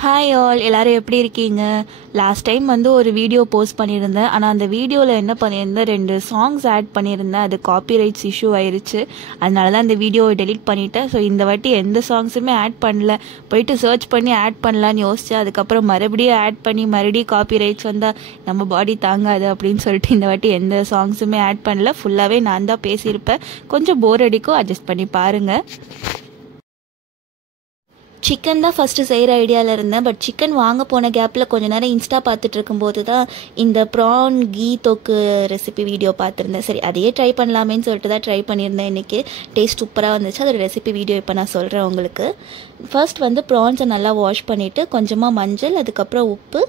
Hi all, எல்லாரும் எப்படி இருக்கீங்க? லாஸ்ட் டைம் வந்து ஒரு வீடியோ போஸ்ட் பண்ணியிருந்தேன். ஆனால் அந்த வீடியோவில் என்ன பண்ணியிருந்தேன், 2 சாங்ஸ் ஆட் பண்ணியிருந்தேன். அது காப்பிரைட்ஸ் இஷ்யூ ஆயிடுச்சு. அதனால தான் அந்த வீடியோவை டெலிட் பண்ணிட்டேன். ஸோ இந்த வாட்டி எந்த சாங்ஸுமே ஆட் பண்ணல. போயிட்டு சர்ச் பண்ணி ஆட் பண்ணலான்னு யோசிச்சேன். அதுக்கப்புறம் மறுபடியும் ஆட் பண்ணி மறுபடியும் காப்பிரைட்ஸ் வந்தால் நம்ம பாடி தாங்காது அப்படின்னு சொல்லிட்டு இந்த வாட்டி எந்த சாங்ஸுமே ஆட் பண்ணல. ஃபுல்லாகவே நான் தான் பேசியிருப்பேன். கொஞ்சம் போர் அடிக்கும், அட்ஜஸ்ட் பண்ணி பாருங்கள். சிக்கன் தான் ஃபஸ்ட்டு செய்கிற ஐடியாவில் இருந்தேன். பட் சிக்கன் வாங்க போன கேப்பில் கொஞ்சம் நேரம் இன்ஸ்டா பார்த்துட்டு இருக்கும்போது தான் இந்த ப்ரான் கீ தொக்கு ரெசிபி வீடியோ பார்த்துருந்தேன். சரி, அதையே ட்ரை பண்ணலாமேன்னு சொல்லிட்டு தான் ட்ரை பண்ணியிருந்தேன். இன்றைக்கி டேஸ்ட் சூப்பராக வந்துச்சு. அதோட ரெசிபி வீடியோ இப்போ நான் சொல்கிறேன் உங்களுக்கு. ஃபர்ஸ்ட் வந்து ப்ரான்ஸை நல்லா வாஷ் பண்ணிவிட்டு கொஞ்சமாக மஞ்சள், அதுக்கப்புறம் உப்பு,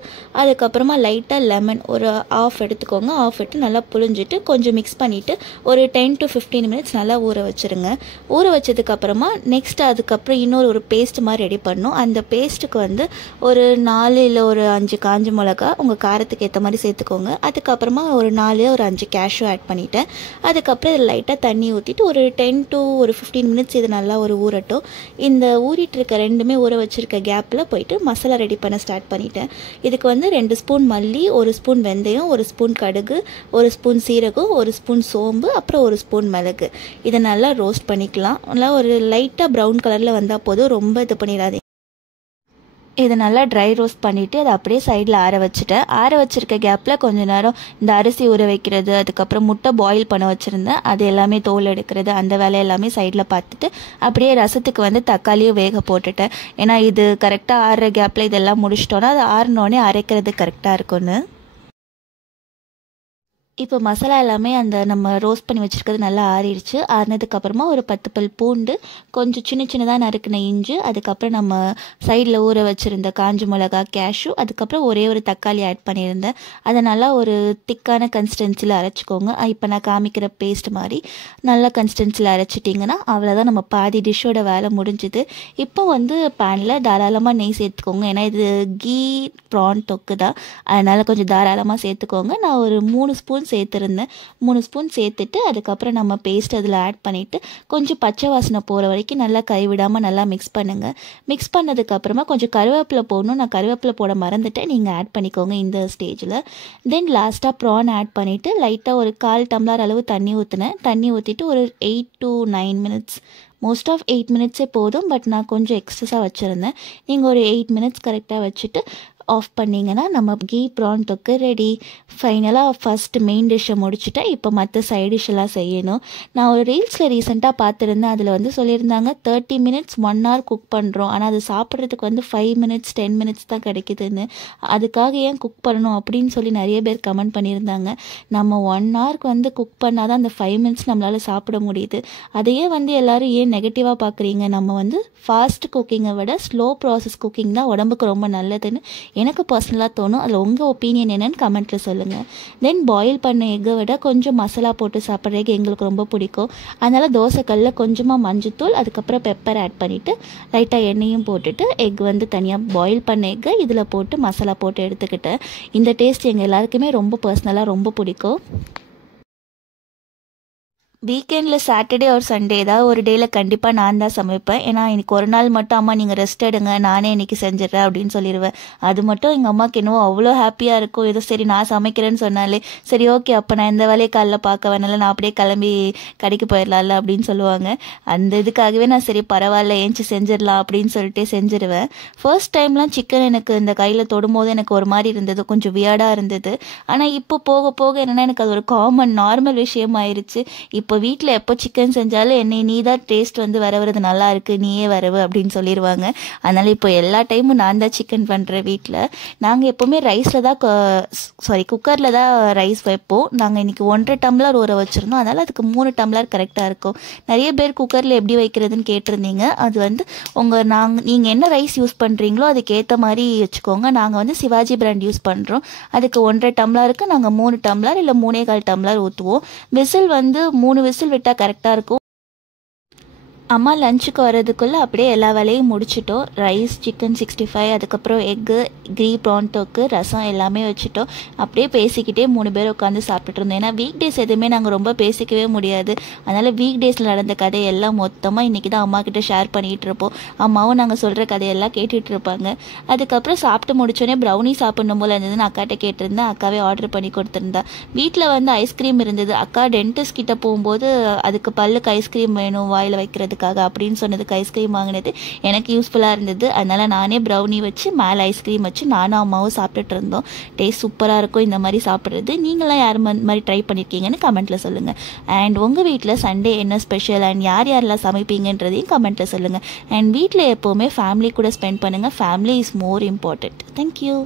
அதுக்கப்புறமா லைட்டாக லெமன் ஒரு ஆஃப் எடுத்துக்கோங்க. ஆஃப் எடுத்து நல்லா புழிஞ்சிட்டு கொஞ்சம் மிக்ஸ் பண்ணிவிட்டு ஒரு 10 to 15 மினிட்ஸ் நல்லா ஊற வச்சுருங்க. ஊற வச்சதுக்கப்புறமா நெக்ஸ்ட் அதுக்கப்புறம் இன்னொரு பேஸ்ட் மாதிரி ரெடி பண்ணணும். அந்த பேஸ்ட்டுக்கு வந்து ஒரு 4 இல்லை ஒரு 5 காஞ்ச மிளகா உங்கள் காரத்துக்கு ஏற்ற மாதிரி சேர்த்துக்கோங்க. அதுக்கப்புறமா ஒரு 4 ஒரு 5 கேஷ்யூ ஆட் பண்ணிவிட்டேன். அதுக்கப்புறம் இதில் லைட்டாக தண்ணி ஊற்றிட்டு ஒரு 10 to 15 மினிட்ஸ் இது நல்லா ஒரு ஊறட்டும். இந்த ஊறிட்டு இருக்க ரெண்டுமே ஊற வச்சுருக்க கேப்பில் போயிட்டு மசாலா ரெடி பண்ண ஸ்டார்ட் பண்ணிட்டேன். இதுக்கு வந்து 2 ஸ்பூன் மல்லி, 1 ஸ்பூன் வெந்தயம், 1 ஸ்பூன் கடுகு, 1 ஸ்பூன் சீரகம், 1 ஸ்பூன் சோம்பு, அப்புறம் 1 ஸ்பூன் மிளகு. இதை நல்லா ரோஸ்ட் பண்ணிக்கலாம். நல்லா ஒரு லைட்டாக ப்ரௌன் கலரில் வந்தால் போதும், ரொம்ப இது பண்ணிடாதீங்க. இதை நல்லா ட்ரை ரோஸ்ட் பண்ணிவிட்டு அதை அப்படியே சைடில் ஆற வச்சுட்டேன். ஆற வச்சுருக்க கேப்பில் கொஞ்சம் நேரம் இந்த அரிசி ஊற வைக்கிறது, அதுக்கப்புறம் முட்டை பாயில் பண்ண வச்சுருந்தேன், அது எல்லாமே தோல் எடுக்கிறது, அந்த வேலை எல்லாமே சைடில் பார்த்துட்டு அப்படியே ரசத்துக்கு வந்து தக்காளியும் வேக போட்டுட்டேன். ஏன்னா இது கரெக்டாக ஆறுற கேப்பில் இதெல்லாம் முடிச்சிட்டோன்னா அது ஆறினோடனே அரைக்கிறது கரெக்டாக இருக்கும்னு. இப்போ மசாலா எல்லாமே அந்த நம்ம ரோஸ்ட் பண்ணி வச்சுருக்கிறது நல்லா ஆறிடுச்சு. ஆறினதுக்கப்புறமா ஒரு 10 பல் பூண்டு, கொஞ்சம் சின்ன சின்னதாக நறுக்கின இஞ்சி, அதுக்கப்புறம் நம்ம சைடில் ஊற வச்சுருந்த காஞ்ச மிளகா, கேஷ்யூ, அதுக்கப்புறம் ஒரே ஒரு தக்காளி ஆட் பண்ணியிருந்தேன். அதை நல்லா ஒரு திக்கான கன்சிஸ்டன்சியில் அரைச்சிக்கோங்க. இப்போ நான் காமிக்கிற பேஸ்ட் மாதிரி நல்லா கன்சிஸ்டன்சியில் அரைச்சிட்டிங்கன்னா அவ்வளோதான், நம்ம பாதி டிஷ்ஷோட வேலை முடிஞ்சுது. இப்போ வந்து பேனில் தாராளமாக நெய் சேர்த்துக்கோங்க. ஏன்னா இது கீ ப்ரான் தொக்கு தான், அதனால் கொஞ்சம் தாராளமாக சேர்த்துக்கோங்க. நான் ஒரு 3 ஸ்பூன் சேர்த்துருந்தேன். 3 ஸ்பூன் சேர்த்துட்டு அதுக்கப்புறம் நம்ம பேஸ்ட் அதில் ஆட் பண்ணிவிட்டு கொஞ்சம் பச்சை வாசனை போகிற வரைக்கும் நல்லா கைவிடாமல் நல்லா மிக்ஸ் பண்ணுங்கள். மிக்ஸ் பண்ணதுக்கப்புறமா கொஞ்சம் கருவேப்பிலை போடணும். நான் கருவேப்பிலை போட மறந்துட்டேன், நீங்கள் ஆட் பண்ணிக்கோங்க இந்த ஸ்டேஜில். தென் லாஸ்ட்டாக ப்ரான் ஆட் பண்ணிவிட்டு லைட்டாக ஒரு 1/4 டம்ளர் அளவு தண்ணி ஊற்றினேன். தண்ணி ஊற்றிட்டு ஒரு 8 to 9 மினிட்ஸ், மோஸ்ட் ஆஃப் 8 மினிட்ஸே போதும். பட் நான் கொஞ்சம் எக்ஸஸாக வச்சுருந்தேன். நீங்கள் ஒரு 8 மினிட்ஸ் கரெக்டாக வச்சுட்டு ஆஃப் பண்ணிங்கன்னா நம்ம கீ ப்ரான் தொக்கு ரெடி. ஃபைனலாக ஃபஸ்ட்டு மெயின் டிஷ்ஷை முடிச்சுட்டேன். இப்போ மற்ற சைட் டிஷ்ஷெல்லாம் செய்யணும். நான் ஒரு ரீல்ஸில் ரீசெண்டாக பார்த்துருந்தேன். அதில் வந்து சொல்லியிருந்தாங்க 30 மினிட்ஸ் 1 hour குக் பண்ணுறோம், ஆனால் அது சாப்பிட்றதுக்கு வந்து 5 மினிட்ஸ் 10 மினிட்ஸ் தான் கிடைக்குதுன்னு. அதுக்காக ஏன் குக் பண்ணணும் அப்படின்னு சொல்லி நிறைய பேர் கமெண்ட் பண்ணியிருந்தாங்க. நம்ம 1 hourக்கு வந்து குக் பண்ணால் தான் அந்த 5 மினிட்ஸ் நம்மளால் சாப்பிட முடியுது. அதையே வந்து எல்லோரும் ஏன் நெகட்டிவாக பார்க்குறீங்க? நம்ம வந்து ஃபாஸ்ட் குக்கிங்கை விட ஸ்லோ ப்ராசஸ் குக்கிங் தான் உடம்புக்கு ரொம்ப நல்லதுன்னு எனக்கு பர்சனலாக தோணும். அதில் உங்கள் ஒப்பீனியன் என்னன்னு கமெண்ட்டில் சொல்லுங்கள். தென் பாயில் பண்ண எக்கை விட கொஞ்சம் மசாலா போட்டு சாப்பிட்ற எக் எங்களுக்கு ரொம்ப பிடிக்கும். அதனால் தோசைக்கல்லில் கொஞ்சமாக மஞ்சத்தூள், அதுக்கப்புறம் பெப்பர் ஆட் பண்ணிவிட்டு லைட்டாக எண்ணெயும் போட்டுட்டு எக் வந்து தனியாக பாயில் பண்ண எக்கை இதில் போட்டு மசாலா போட்டு எடுத்துக்கிட்டேன். இந்த டேஸ்ட் எங்கள் எல்லாருக்குமே ரொம்ப பர்சனலாக ரொம்ப பிடிக்கும். வீக்கெண்டில் சாட்டர்டே ஒரு சண்டே ஏதாவது ஒரு டேயில் கண்டிப்பாக நான் தான் சமைப்பேன். ஏன்னா இன்றைக்கி ஒரு நாள் மட்டும் அம்மா நீங்கள் ரெஸ்ட் எடுங்க, நானே இன்றைக்கி செஞ்சிடறேன் அப்படின்னு சொல்லிடுவேன். அது மட்டும் எங்கள் அம்மாவுக்கு என்னவோ அவ்வளோ ஹாப்பியாக இருக்கும். ஏதோ சரி நான் சமைக்கிறேன்னு சொன்னாலே சரி ஓகே, அப்போ நான் இந்த வேலையை காலைல பார்க்க வேணால, நான் அப்படியே கிளம்பி கடைக்கு போயிடலாம்ல அப்படின்னு சொல்லுவாங்க. அந்த இதுக்காகவே நான் சரி பரவாயில்ல ஏஞ்சி செஞ்சிடலாம் அப்படின்னு சொல்லிட்டு செஞ்சிடுவேன். ஃபர்ஸ்ட் டைம்லாம் சிக்கன் எனக்கு இந்த கையில் தொடும்போது எனக்கு ஒரு மாதிரி இருந்தது, கொஞ்சம் வியர்டாக இருந்தது. ஆனால் இப்போ போக போக என்னென்னா எனக்கு அது ஒரு காமன் நார்மல் விஷயம் ஆயிடுச்சு. இப்போ வீட்டில் எப்போ சிக்கன் செஞ்சாலும் என்னை நீ தான் டேஸ்ட் வந்து வரவது நல்லா இருக்குது, நீயே வரவு அப்படின்னு சொல்லிடுவாங்க. அதனால் இப்போ எல்லா டைமும் நான் தான் சிக்கன் பண்ணுறேன் வீட்டில். நாங்கள் எப்போவுமே ரைஸில் தான் குக்கரில் தான் ரைஸ் வைப்போம். நாங்கள் இன்றைக்கி 1.5 டம்ளர் ஊற வச்சுருந்தோம், அதனால் அதுக்கு 3 டம்ளர் கரெக்டாக இருக்கும். நிறைய பேர் குக்கரில் எப்படி வைக்கிறதுன்னு கேட்டிருந்தீங்க. அது வந்து நீங்கள் என்ன ரைஸ் யூஸ் பண்ணுறீங்களோ அதுக்கேற்ற மாதிரி வச்சுக்கோங்க. நாங்கள் வந்து சிவாஜி பிராண்ட் யூஸ் பண்ணுறோம். அதுக்கு 1.5 டம்ளருக்கு நாங்கள் 3 டம்ளர் இல்லை 3.25 டம்ளர் ஊற்றுவோம். விசில் வந்து 3 விசில் விட்டால் கரெக்டாக இருக்கும். அம்மா லஞ்சுக்கு வரதுக்குள்ளே அப்படியே எல்லா வேலையும் முடிச்சிட்டோம். ரைஸ், சிக்கன் 65, அதுக்கப்புறம் எக்கு, ப்ரான் தொக்கு, ரசம் எல்லாமே வச்சுட்டோம். அப்படியே பேசிக்கிட்டே 3 பேர் உட்காந்து சாப்பிட்டுட்டு இருந்தோம். ஏன்னா வீக் டேஸ் எதுவுமே நாங்கள் ரொம்ப பேசிக்கவே முடியாது. அதனால் வீக் டேஸில் நடந்த கதையெல்லாம் மொத்தமாக இன்றைக்கி தான் அம்மா கிட்ட ஷேர் பண்ணிகிட்டு இருப்போம். அம்மாவும் நாங்கள் சொல்கிற கதையெல்லாம் கேட்டுட்டு இருப்பாங்க. அதுக்கப்புறம் சாப்பிட்டு முடிச்சோடனே ப்ரௌனி சாப்பிடணும் போல் இருந்ததுன்னு அக்காட்ட கேட்டிருந்தேன். அக்காவே ஆர்டர் பண்ணி கொடுத்துருந்தா. வீட்டில் வந்து ஐஸ்கிரீம் இருந்தது. அக்கா டென்டிஸ்ட் கிட்ட போகும்போது அதுக்கு பல்லுக்கு ஐஸ்கிரீம் வேணும் வாயில் வைக்கிறதுக்காக அப்படின்னு சொன்னதுக்கு ஐஸ்கிரீம் வாங்கினது எனக்கு யூஸ்ஃபுல்லாக இருந்தது. அதனால் நானே ப்ரௌனி வச்சு மேலே ஐஸ்கிரீம் வச்சு நானும் அம்மாவும் சாப்பிட்டுட்டு இருந்தோம். டேஸ்ட் சூப்பராக இருக்கும் இந்த மாதிரி சாப்பிட்றது. நீங்களாம் யார் மாதிரி ட்ரை பண்ணியிருக்கீங்கன்னு கமெண்ட்டில் சொல்லுங்கள். அண்ட் உங்கள் வீட்டில் சண்டே என்ன ஸ்பெஷல் அண்ட் யார் யாரெல்லாம் சமைப்பீங்கன்றதையும் கமெண்ட்டில் சொல்லுங்கள். அண்ட் வீட்டில் எப்போவுமே ஃபேமிலி கூட ஸ்பெண்ட் பண்ணுங்கள். Family is more important. Thank you.